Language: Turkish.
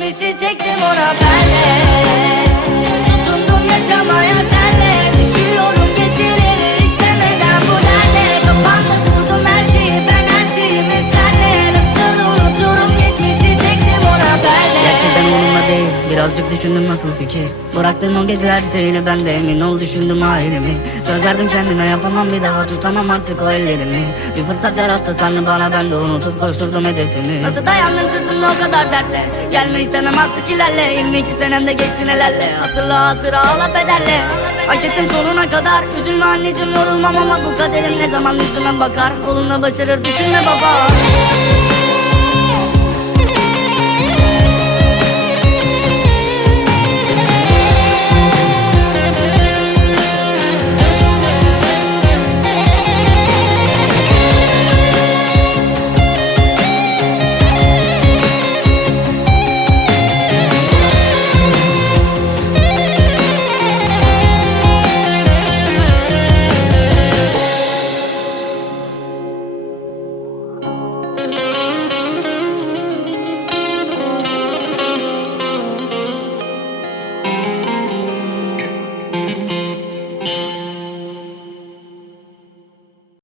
geçmişi çektim ona perde Tutundum yaşamaya birazcık düşündüm nasıl fikir? Bıraktığım o gece her şeyle ben de emin ol düşündüm ailemi. Söz verdim kendime yapamam bir daha tutamam artık o ellerimi. Bir fırsat yarattı tanrı bana ben de unutup koşturdum hedefimi. Nasıl dayandın sırtımda o kadar dertle? Gelme istemem artık ilerle. 22 senemde geçti nelerle? Hatırla hatıra ağla bedelle Hak ettim sonuna kadar. Üzülme anneciğim yorulmam ama bu kaderim ne zaman yüzüme bakar? Olumla başarır düşünme baba